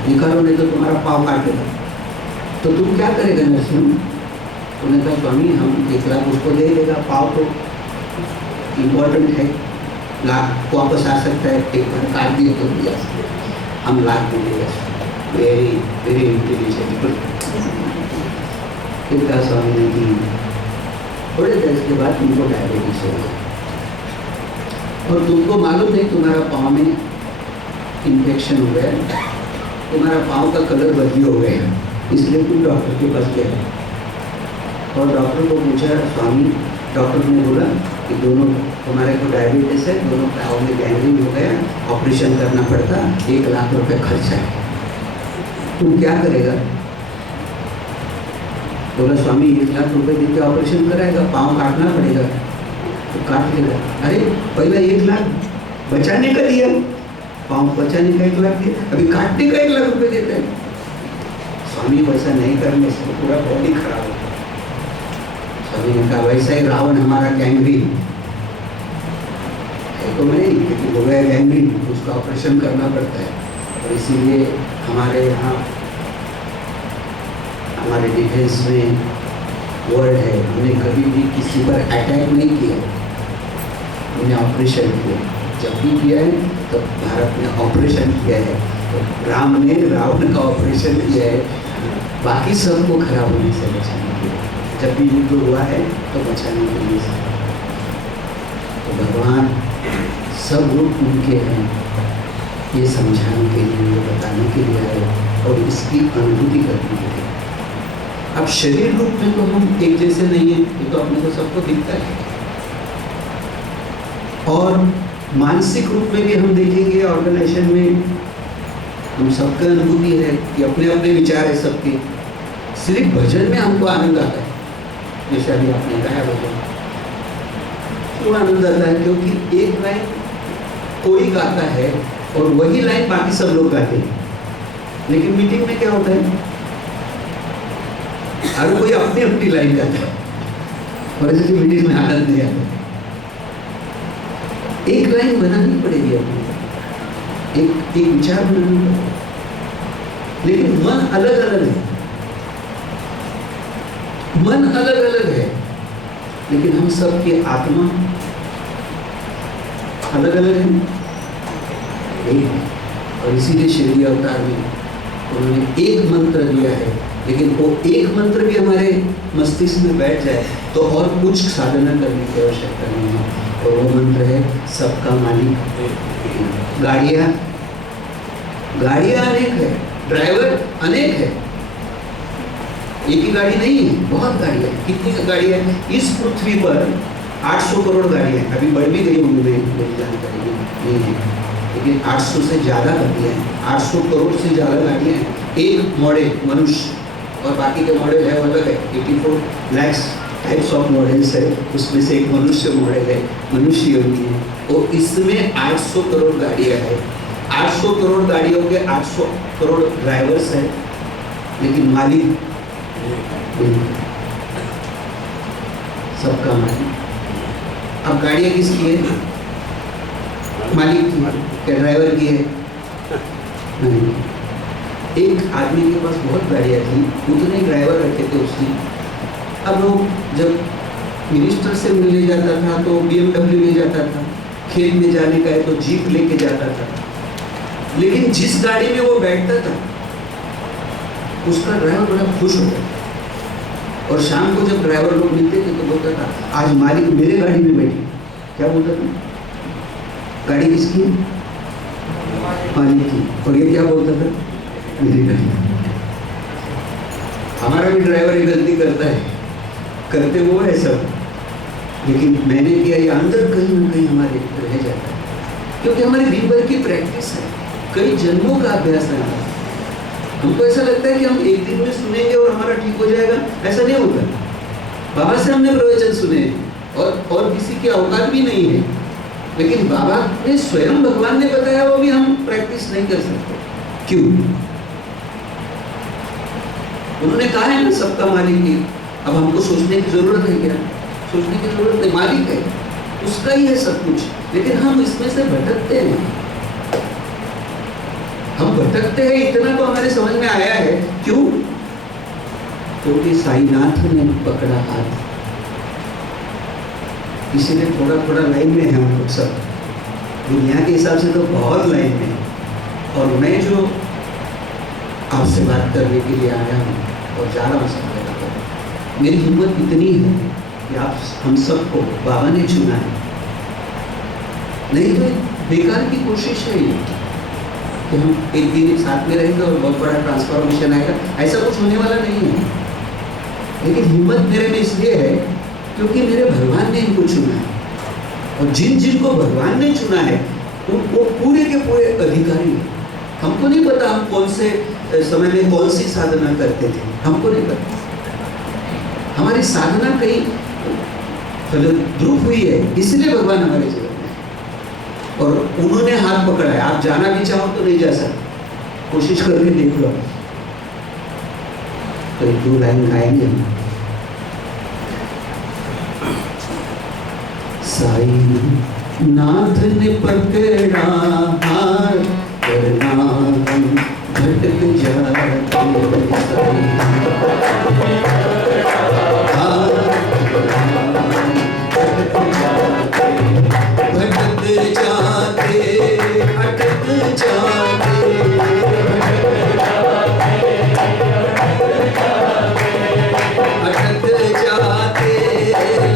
निकालो नहीं तो तुम्हारा पाँव काटेगा। तो तुम क्या करेगा नरसिंह? उन्होंने कहा स्वामी हम 1 लाख उसको दे देगा, पाँव तो इम्पोर्टेंट है, लाख वापस आ सकता है, एक बार काट दिए तो भी आ सकता है, हम लाख में देगा। Very very intelligent. फिर कहा स्वामी ने कि थोड़े देर के बाद तुमको डायबिटीज हो गया, और तुमको मालूम नहीं तुम्हारा पाँव में इन्फेक्शन हो गया, तुम्हारा पाँव का कलर बदली हो गया, इसलिए तुम डॉक्टर के पास गए। और डॉक्टर को पूछा स्वामी, डॉक्टर ने बोला कि दोनों तुम्हारे को डायबिटीज है, दोनों पाँव में गैंग्रीन हो गया, ऑपरेशन करना पड़ता, 1 लाख रुपए खर्चा है, तुम क्या करेगा? बोला स्वामी 1 लाख रुपए देकर ऑपरेशन कराएगा, पाँव काटना पड़ेगा। तो काट लेगा। अरे पहले 1 लाख बचाने का दिया, पाँव बचाने का 1 लाख दिया, अभी काटने का 1 लाख रुपए देता है। स्वामी वैसा नहीं करने से पूरा बॉडी खराब होगा। स्वामी ने कहा वैसा ही रावण हमारा गैंग्रीन है तो नहीं, क्योंकि हो गया गैंग्रीन, उसका ऑपरेशन करना पड़ता है। और इसीलिए हमारे यहाँ हमारे डिफेंस में वर्ड है, हमने कभी भी किसी पर अटैक नहीं किया, हमने ऑपरेशन किया। जब भी किया है तो भारत ने ऑपरेशन किया है, तो राम ने रावण का ऑपरेशन किया है, बाकी सबको खराब होने से बचाने के लिए। जब भी युद्ध हुआ है तो बचाने के लिए। तो भगवान सब रूप उनके हैं, ये समझाने के लिए, ये बताने के लिए आए और इसकी अनुभूति करने के लिए। अब शरीर रूप में तो हम एक जैसे नहीं है, ये तो अपने को सबको दिखता है। और मानसिक रूप में भी हम देखेंगे ऑर्गेनाइजेशन में हम सबका अनुभूति है कि अपने अपने विचार है सबके। सिर्फ भजन में हमको आनंद आता है, जैसे अभी आपने गाया भजन, क्यों आनंद आता है? क्योंकि एक लाइन कोई गाता है और वही लाइन बाकी सब लोग गाते हैं। लेकिन मीटिंग में क्या होता है, हर कोई अपनी अपनी लाइन गाता है और ऐसे मीटिंग में आनंद नहीं आता। एक लाइन बनानी पड़ेगी अपनी, एक विचार बनाना पड़ेगा, लेकिन मन अलग अलग है, मन अलग अलग है, लेकिन हम सबकी आत्मा अलग अलग है, एक है। और इसीलिए शिरडी अवतार में उन्होंने एक मंत्र दिया है, लेकिन वो एक मंत्र भी हमारे मस्तिष्क में बैठ जाए तो और कुछ साधना करने की आवश्यकता नहीं है। और वो मंत्र है सबका मालिक। गाड़ियां अनेक है, ड्राइवर अनेक है, एक ही गाड़ी नहीं है, बहुत गाड़ियां। कितनी गाड़ियां इस पृथ्वी पर? 800 करोड़ गाड़ियां, अभी बढ़ भी गई होंगी, मेरी जानकारी नहीं है, लेकिन 800 से ज़्यादा गाड़ियां हैं, 800 करोड़ से ज़्यादा गाड़ियां हैं। एक मॉडल मनुष्य और बाकी के मॉडल है अलग है, 84 लाख टाइप्स ऑफ मॉडल्स है, उसमें से एक मनुष्य मॉडल है, मनुष्य योगी है। और इसमें 800 करोड़ गाड़ियां है, 800 करोड़ गाड़ियों के 800 करोड़ ड्राइवर्स हैं, लेकिन मालिक सबका मालिक। अब गाड़ियां किसकी है? मालिक की, क्या ड्राइवर की है? नहीं। एक आदमी के पास बहुत गाड़ियां थी, उतने ड्राइवर रखे थे उसने। अब वो जब मिनिस्टर से मिलने जाता था तो BMW ले जाता था, खेत में जाने का है तो जीप लेके जाता था, लेकिन जिस गाड़ी में वो बैठता था उसका ड्राइवर बड़ा खुश होता था। और शाम को जब ड्राइवर लोग मिलते थे तो बोलता था आज मालिक मेरे गाड़ी में बैठी। क्या बोलता था? गाड़ी किसकी? मालिक की। और ये क्या बोलता था? मेरी गाड़ी। हमारा भी ड्राइवर ये गलती करता है, करते वो है सब, लेकिन मैंने किया ये अंदर कहीं ना कहीं हमारे रह जाता है, क्योंकि हमारी दिन भर की प्रैक्टिस है, कई जन्मों का अभ्यास है। हमको ऐसा लगता है कि हम एक दिन में सुनेंगे और हमारा ठीक हो जाएगा, ऐसा नहीं होता। बाबा से हमने प्रवचन सुने और किसी की औकात भी नहीं है, लेकिन बाबा ने स्वयं भगवान ने बताया वो भी हम प्रैक्टिस नहीं कर सकते। क्यों? उन्होंने कहा है ना सबका मालिक है। अब हमको सोचने की जरूरत है क्या? सोचने की जरूरत है, मालिक है, उसका ही है सब कुछ, लेकिन हम इसमें से भटकते हैं। हम भटकते हैं, इतना तो हमारे समझ में आया है। क्यों? क्योंकि साईनाथ ने पकड़ा हाथ, इसीलिए थोड़ा थोड़ा लाइन में है हम लोग सब। दुनिया के हिसाब से तो बहुत लाइन में। और मैं जो आपसे बात करने के लिए आया हूँ और जा रहा हूँ, मेरी हिम्मत इतनी है कि आप हम सबको बाबा ने चुना है, नहीं तो बेकार की कोशिश है ये कि हम एक दिन साथ में रहेंगे और बहुत बड़ा ट्रांसफॉर्मेशन आएगा, ऐसा कुछ होने वाला नहीं है। लेकिन हिम्मत मेरे में इसलिए है क्योंकि मेरे भगवान ने इनको चुना है, और जिन जिनको भगवान ने चुना है वो पूरे के पूरे अधिकारी हैं। हमको नहीं पता हम कौन से समय में कौन सी साधना करते थे, हमको नहीं पता। हमारी साधना कहीं ध्रुव हुई है, इसलिए भगवान हमारे जीवन में, और उन्होंने हाथ पकड़ा है। आप जाना भी चाहो तो नहीं जा सकते, कोशिश करके देख लो। तो एक दो लाइन गाएंगे हम। साईं नाथ ने पकड़ा हाथ, करना हम भटक जाते, भटक जाते, अटक जाते, अटक जाते,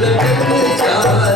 लटक जाते,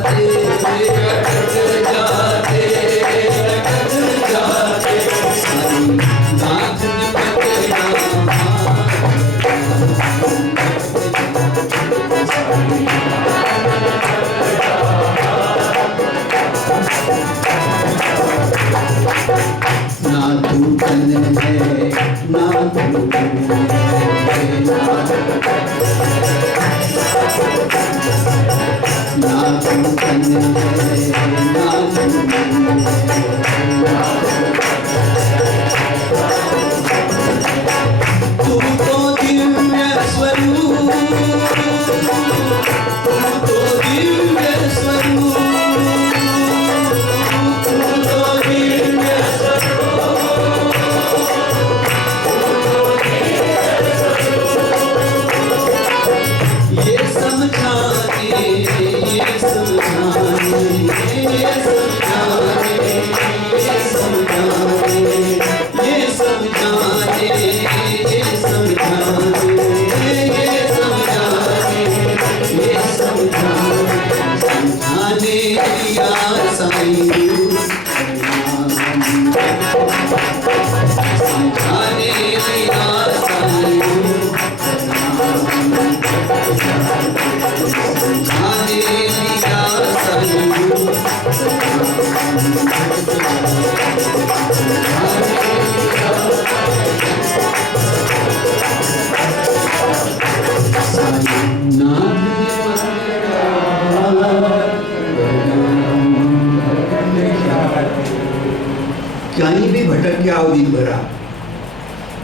कहीं भी भटक के आओ दिन भर आप,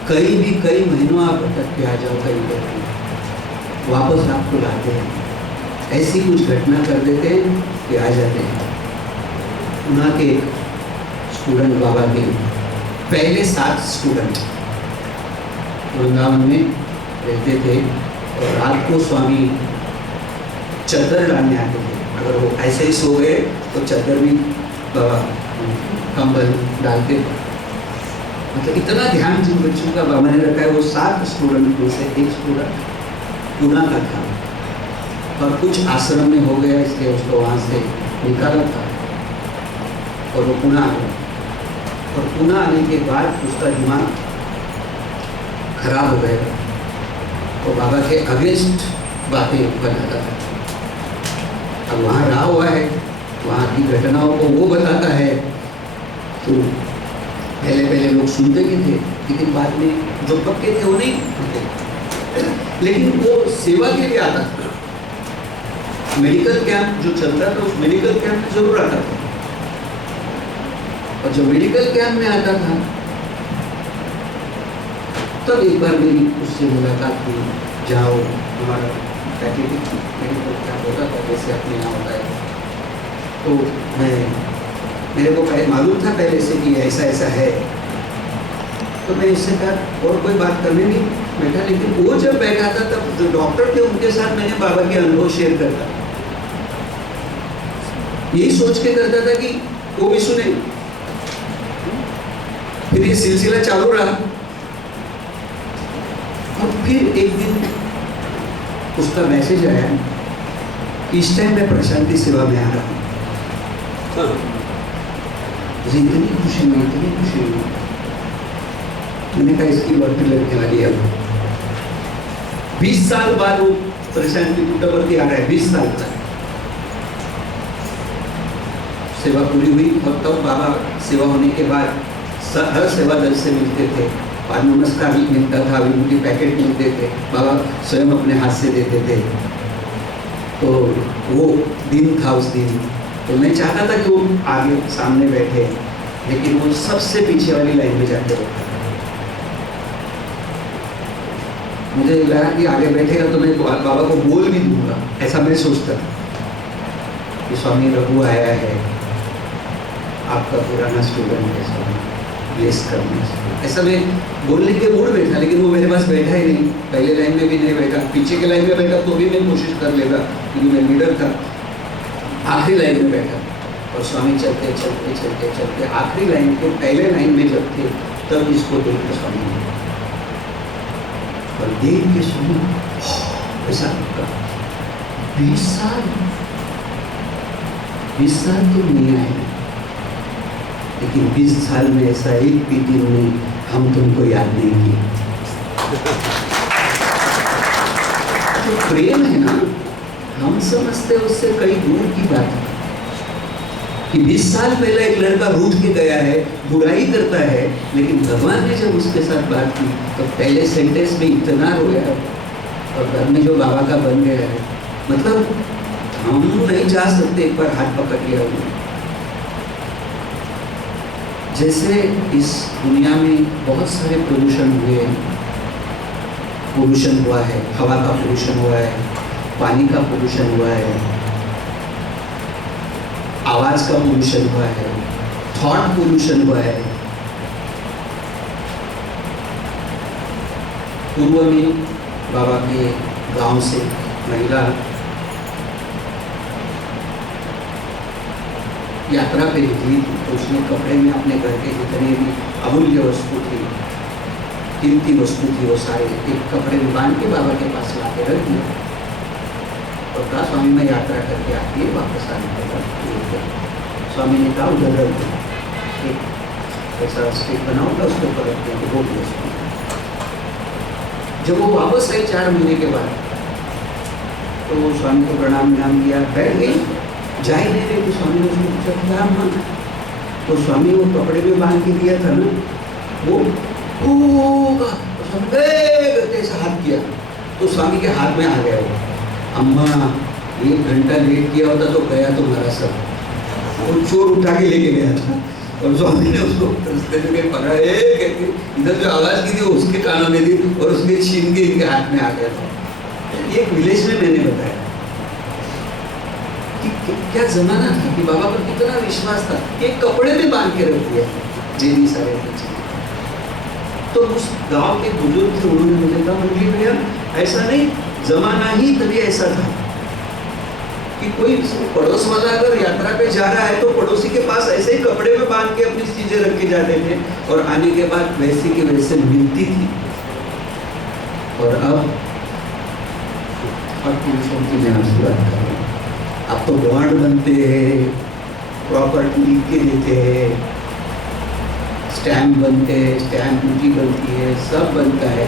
कई महीनों आप भटक के आ जाओ, कहीं पर वापस आपको लाते हैं। ऐसी कुछ घटना कर देते हैं कि आ जाते हैं। उना के स्टूडेंट बाबा के पहले 7 स्टूडेंट वृंदावन में रहते थे और रात को स्वामी चद्दर डालने आते थे। अगर वो ऐसे ही सो गए तो चद्दर भी बाबा कंबल डालते, मतलब इतना ध्यान जिन बच्चों का बाबा ने रखा है। वो 7 स्टूडेंट में से एक स्टूडेंट पुणे का था और कुछ आश्रम में हो गया, इसलिए उसको वहाँ से निकाला था और वो पुणे आ गया। और पुणे आने के बाद उसका दिमाग खराब हो गया और बाबा के अगेंस्ट बातें बनाता था। अब वहाँ रहा हुआ है, वहाँ की घटनाओं को वो बताता है, तो पहले लोग सुनते भी थे, लेकिन बाद में जो पक्के थे वो नहीं सुनते। लेकिन वो सेवा के लिए आता था। मेडिकल कैंप जो चलता था, उस मेडिकल कैंप में जरूर आता था। और जब मेडिकल कैंप में आता था तब एक बार मेरी उससे मुलाकात हुई, जाओ हमारा पैकेटिक मेडिकल कैंप होता था, जैसे अपने यहाँ होता है। तो मेरे को पहले मालूम था पहले से कि ऐसा ऐसा है, तो मैं इससे कहा और कोई बात करने नहीं बैठा। लेकिन वो जब बैठा था तब जो डॉक्टर थे उनके साथ मैंने बाबा के अनुभव शेयर करता, यही सोच के करता था कि वो भी सुने। फिर ये सिलसिला चालू रहा और फिर एक दिन उसका मैसेज आया, इस टाइम मैं प्रशांति सेवा में आ रहा हूँ। मुझे इतनी खुशी हुई। मैंने कहा इसकी लॉटरी लगने वाली है। 20 साल बाद वो प्रशांति पुट्टावर्ती आ रहा है, 20 साल तक सेवा पूरी हुई। और तब बाबा सेवा होने के बाद हर सेवा दल से मिलते थे, और नमस्कार भी मिलता था, विभूति पैकेट मिलते थे, बाबा स्वयं अपने हाथ से देते थे। तो वो दिन था उस दिन। तो मैं चाहता था कि वो आगे सामने बैठे, लेकिन वो सबसे पीछे वाली लाइन में जाके बैठा। मुझे लगा कि आगे बैठेगा तो मैं बाबा को बोल भी दूंगा, ऐसा मैं सोचता था कि स्वामी रघु आया है, आपका पुराना स्टूडेंट है, स्वामी ब्लेस करना। ऐसा मैं बोलने के मूड में था, लेकिन वो मेरे पास बैठा ही नहीं। पहले लाइन में भी नहीं बैठा, पीछे के लाइन में बैठा तो भी मैं कोशिश कर लेगा, क्योंकि मैं लीडर था। आखिरी लाइन में बैठा और स्वामी चलते चलते चलते चलते आखिरी लाइन के पहले लाइन में जब थे तब इसको देख के स्वामी और देख के स्वामी ऐसा 20 साल तो नहीं आए, लेकिन 20 साल में ऐसा एक भी दिन में हम तुमको याद नहीं किए। तो प्रेम है ना, हम समझते उससे कई दूर की बात है कि 20 साल पहले एक लड़का रूठ के गया है, बुराई करता है, लेकिन भगवान ने जब उसके साथ बात की तो पहले सेंटेंस में इतना रोया और घर में जो बाबा का बन गया है। मतलब हम नहीं जा सकते, एक बार हाथ पकड़ लिया उन्होंने। जैसे इस दुनिया में बहुत सारे प्रदूषण हुए, पोल्यूशन हुआ है, हवा का पोल्यूशन हुआ है, पानी का पोल्यूशन हुआ है, आवाज का पोल्यूशन हुआ है, थॉट पोल्यूशन हुआ है। पूर्व में बाबा के गांव से महिला यात्रा पे निकली तो उसने कपड़े में अपने घर के जितने भी अमूल्य वस्तु थी, कीमती वस्तु थी, वो सारे एक कपड़े में बांध के बाबा के पास ला के रख दिया और कहा स्वामी मैं यात्रा करके आती है, वापस आने के बाद स्वामी ने कहा उधर रख दिया, एक ऐसा स्टिक बनाऊंगा उसके ऊपर रख दिया वो भी वस्तु। जब वो वापस आई 4 महीने के बाद तो स्वामी को प्रणाम किया, बैठ गई, जा ही नहीं रही। तो स्वामी ने उसको पूछा क्या मांगा? तो स्वामी वो कपड़े में बांध के दिया था ना, वो होगा तो स्वामी करके ऐसा हाथ किया तो स्वामी के हाथ में आ गया वो। अम्मा 1 घंटा लेट किया होता तो गया तुम्हारा सब, वो चोर उठा के लेके गया था और स्वामी ने उसको पकड़ा, कहती इधर जो आवाज की थी वो उसके कानों में थी और उसके छीन के इनके हाथ में आ गया था। ये विलेज में मैंने बताया कि क्या जमाना था कि बाबा पर कितना विश्वास था, एक कपड़े में बांध के रख दिया जेनी सारे बच्चे। तो उस गांव के बुजुर्ग थे, उन्होंने मुझे कहा मुरली भैया ऐसा नहीं, जमाना ही तभी ऐसा था कि कोई पड़ोस वाला अगर यात्रा पे जा रहा है तो पड़ोसी के पास ऐसे ही कपड़े में बांध के अपनी चीजें रख के जाते थे और आने के बाद वैसे के वैसे मिलती थी। और अब पुरुषों की मैं आपसे बात कर रहा हूँ, अब तो बॉन्ड बनते हैं, प्रॉपर्टी लिख के देते हैं, स्टैम्प बनते हैं, स्टैम्प ड्यूटी बनती है, सब बनता है,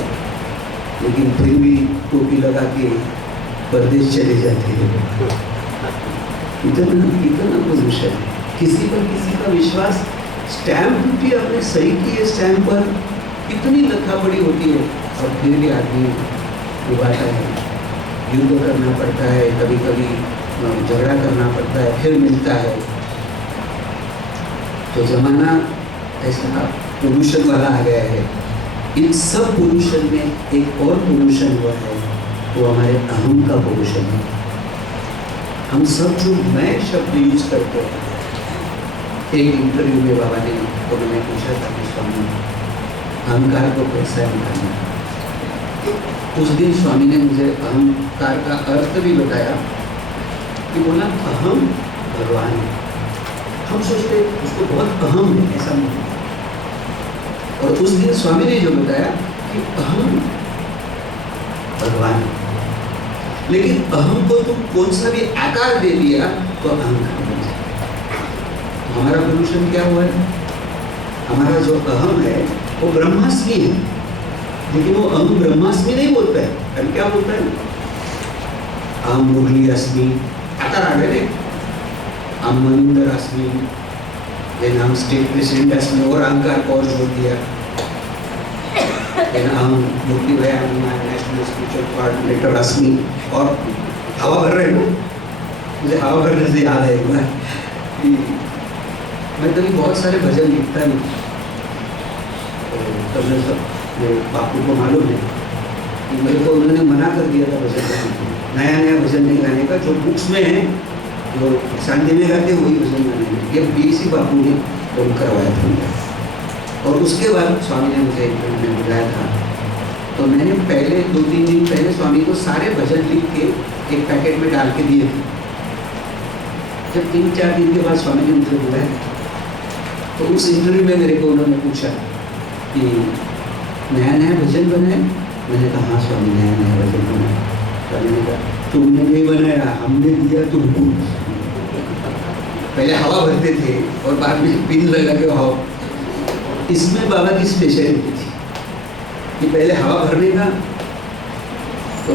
लेकिन फिर भी टोपी लगा के परदेश चले जाते हैं। इतना पोल्यूशन, किसी पर किसी का विश्वास। स्टैम्प ड्यूटी आपने सही की है, स्टैम्प पर कितनी लखा पड़ी होती है और फिर भी आदमी उबाता है, युद्ध करना पड़ता है, कभी कभी झगड़ा करना पड़ता है, फिर मिलता है। तो जमाना ऐसा पोल्यूशन वाला आ गया है। इन सब पोल्यूशन में एक और पोल्यूशन हुआ है, वो हमारे अहम का पोल्यूशन है। हम सब जो मैं शब्द यूज करते हैं, एक इंटरव्यू में बाबा ने तो मैंने पूछा था कि स्वामी अहंकार को कैसा निकालना। उस दिन स्वामी ने मुझे अहंकार का अर्थ भी बताया कि बोला अहम भगवान है। हम सोचते उसको बहुत अहम है, ऐसा नहीं। और उस दिन स्वामी ने जो बताया कि अहम भगवान है, लेकिन अहम को तुम कौन सा भी आकार दे दिया तो अहंकार बन जाए। हमारा पोल्यूशन क्या हुआ है? हमारा जो अहम है वो ब्रह्मास्मि है, लेकिन वो अहम ब्रह्मास्मि नहीं बोलता है। हम क्या बोलता है? अहम मुरली अस्मि, आकार आ गए, हम मनिंदर अस्मि, देन हम स्टेट प्रेसिडेंट अस्मि, और अहंकार को और जोड़ दिया। देन हम मुरली भैया नेशनल स्पिरिचुअल कोऑर्डिनेटर अस्मि, और हवा भर रहे हैं। मुझे हवा भरने से याद है एक बार कि मैं कभी बहुत सारे भजन लिखता नहीं, तो मैं सब बापू को मालूम है कि मेरे को उन्होंने मना कर दिया था भजन गाने, नया भजन नहीं गाने का। जो बुक्स में है, जो शांति में गाते वही भजन गाने, ये बीसी बापू ने वो करवाया था। और उसके बाद स्वामी ने मुझे इंटरव्यू में बुलाया था, तो मैंने पहले 2-3 दिन पहले स्वामी को सारे भजन लिख के एक पैकेट में डाल के दिए थे। जब 3-4 दिन के बाद स्वामी ने मुझे बुलाया तो उस इंटरव्यू में मेरे को उन्होंने पूछा कि नया भजन बनाया? मैंने कहा हाँ स्वामी, नया भजन बनाया। स्वामी ने कहा तुमने नहीं बनाया, हमने दिया तुमको। पहले हवा भरते थे और बाद में पिन लगा के हवा। इसमें बाबा की स्पेशलिटी थी कि पहले हवा भरने का, तो